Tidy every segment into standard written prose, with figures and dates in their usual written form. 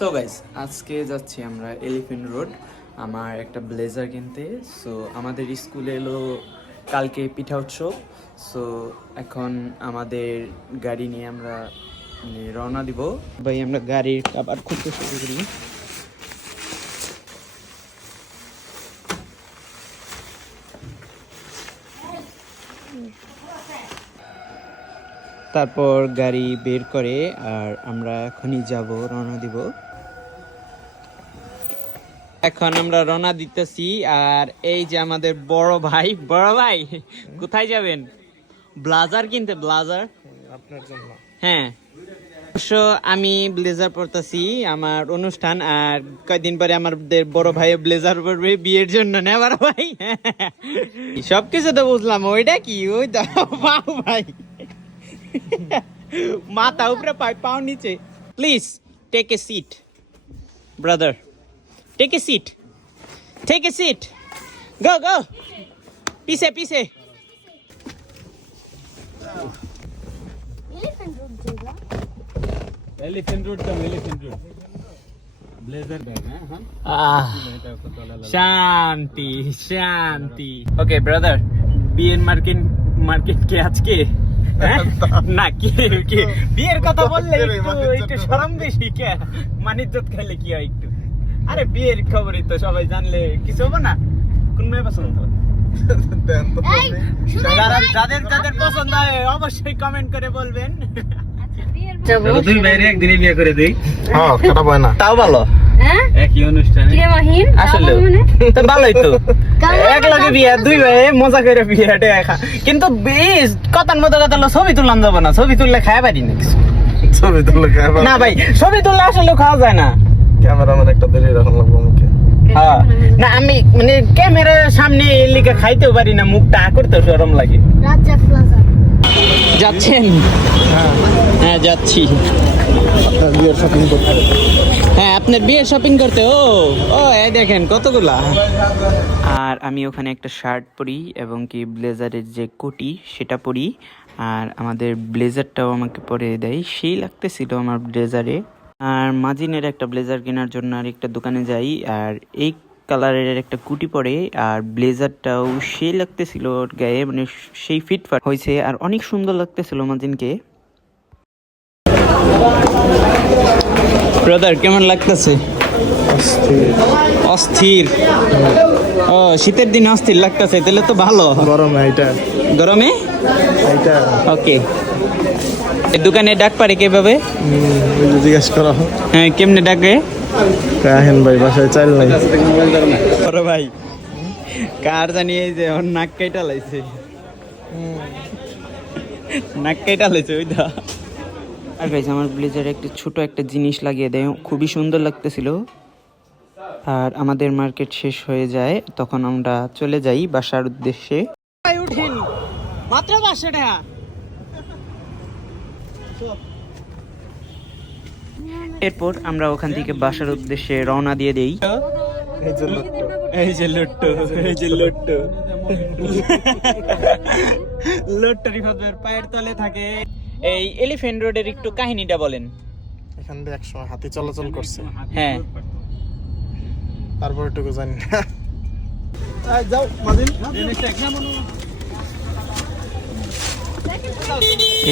So guys আজকে যাচ্ছি আমরা এলিফ্যান্ট রোড আমার একটা ব্লেজার কিনতে। সো আমাদের স্কুলে এলো কালকে পিঠা উৎসব। সো এখন আমাদের গাড়ি নিয়ে আমরা রওনা দিব। ভাই আমরা গাড়ির আবার খুঁজতে শুরু করি। তারপর গাড়ি বের করে আর আমরা এখনই যাব, রওনা দিব। এখন আমরা রওনা দিতেছি আর এই যে আমাদের বড় ভাই কোথায় যাবেন? ব্লেজার কিনতে। ব্লেজার আপনার জন্য? হ্যাঁ, অবশ্য আমি ব্লেজার পরতেছি আমার অনুষ্ঠান, আর কয়েকদিন পরে আমাদের বড় ভাই ব্লেজার পরবে বিয়ের জন্য। না বড় ভাই? সবকিছু তো বুঝলাম, ওইটা কি? ওই পাও ভাই, মাথা উপরে পাও নিচে। Please take a seat brother, take a seat, take a seat, go go, পিছে পিছে। এলিফ্যান্ট রোড का एलिफेंट रोड ब्लेजर बैग है। শান্তি শান্তি। ওকে ব্রাদার, বিয়ের মার্কেট কে আজকে? না কি বিয়ের কথা বললে একটু শরম বেশি কে? মানিজ্জত খাইলে কি হয় একটু? আরে বিয়ের খবরই তো সবাই জানলে কিছু হবে না। কোন মেয়ে পছন্দ? যাদের যাদের পছন্দ হয় অবশ্যই কমেন্ট করে বলবেন। তুই বাইরে একদিনই বিয়ে করে দেই। হ্যাঁ, খারাপ হয় না, তাও ভালো। একই অনুষ্ঠানে আসলে তো ভালোই তো। এক লগে বিয়ে, দুই ভাই মজা করে বিয়েটা একা। কিন্তু কথার মতো কথা ছবি তুললাম যাবো না, ছবি তুললে খায় পারি না কিছু। ছবি তুললে খায় না ভাই, ছবি তুললে আসলে খাওয়া যায় না। ক্যামেরাম্যান একটা দেরি রাখা লাগবে মুখে। হ্যাঁ, না আমি মানে ক্যামেরার সামনে লিখে খাইতেও পারি না, মুখটা করতে শরম লাগে। যাচ্ছেন? হ্যাঁ যাচ্ছি। বিয়ের শপিং করতে? হ্যাঁ, আপনার বিয়ের শপিং করতে। ও ও এই দেখেন কতগুলা। আর আমি ওখানে একটা শার্ট পরি এবং কি ব্লেজারের যে কোটি সেটা পরি, আর আমাদের ব্লেজারটাও আমাকে পরে দেয়। সেই লাগতেছিল আমার ব্লেজারে। আর মাজিনের একটা ব্লেজার কেনার জন্য আর একটা দোকানে যাই, আর এই কালারের একটা কুটি পরে আর ব্লেজারটাও সেই লাগতেছিল ওর গায়ে, মানে সেই ফিটফাট হয়েছে আর অনেক সুন্দর লাগতেছিল মাজিনকে। ব্রাদার কেমন লাগতেছে? অস্থির। ও শীতের দিনে অস্থির লাগতেছে, তাহলে তো ভালো। গরমে এটা, গরমে এটা ওকে। এই দোকানে ডাক পারে কিভাবে? জিজ্ঞেস করা। হ্যাঁ, কেমনে ডাকে? কাহেন ভাই বাসায় চাইল নাই। বড় ভাই কার জানি এই যে ওর নাক কেটে লাইছে, নাক কেটে লাইছে ওই দা। আর গাইস আমার ব্লেজারে একটা ছোট একটা জিনিস লাগিয়ে দেয়, খুবই সুন্দর লাগতেছিল। আর আমাদের মার্কেট শেষ হয়ে যায়, তখন আমরা চলে যাই বাসার উদ্দেশ্যে। উঠেন মাত্র 500 টাকা। এরপর আমরা ওখান থেকে বাসার উদ্দেশ্যে রওনা দিয়ে দেই। এই যে লোট্টো, এই যে লোট্টো, লোট্টো রিফাতের পায়ের তলে থাকে। এই এলিফ্যান্ট রোডের একটু কাহিনীটা বলেন। এখান দিয়ে একসময় হাতি চলাচল করছে। হ্যাঁ, তারপর এটুকু জানি না। যাও মাদিন।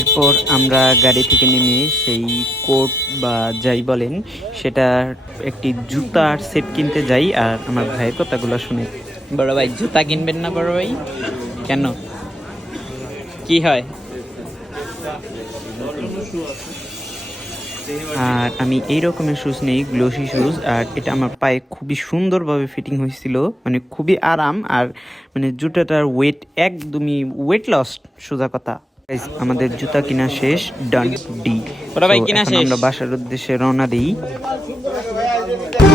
এরপর আমরা গাড়ি থেকে নেমে সেই কোট বা যাই বলেন সেটা একটি জুতার সেট কিনতে যাই, আর আমার ভাইয়ের কথাগুলো শুনে। বড় ভাই জুতা কিনবেন না বড় ভাই? কেন, কি হয়? আর আমি এই রকমের শুজ নেই, গ্লোসি শুজ, আর এটা আমার পায়ে খুবই সুন্দরভাবে ফিটিং হয়েছিল, মানে খুবই আরাম। আর মানে জুতাটার ওয়েট একদমই ওয়েট লস, সোজা কথা। আমাদের জুতা কিনা শেষ, ডান ডি। আমরা বাসার উদ্দেশ্যে রওনা দিই।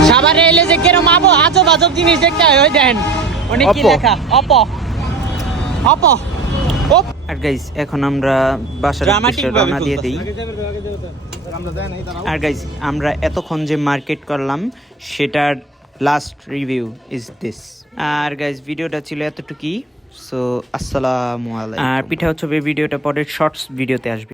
সাভারে এলে যে কেরম আজব আজব জিনিস দেখতে হয়, ওই দেখেন অনেক কি লেখা অপো অপো। আর গাইস এখন আমরা বাসার উদ্দেশ্যে রওনা দিয়ে দিই। আর গাইস আমরা এতক্ষণ যে মার্কেট করলাম সেটার লাস্ট রিভিউ ইজ দিস। আর গাইস ভিডিওটা ছিল এতটুকুই। সো আসসালামু আলাইকুম। আর পিঠা উৎসবের ভিডিওটা পরের শর্টস ভিডিওতে আসবে।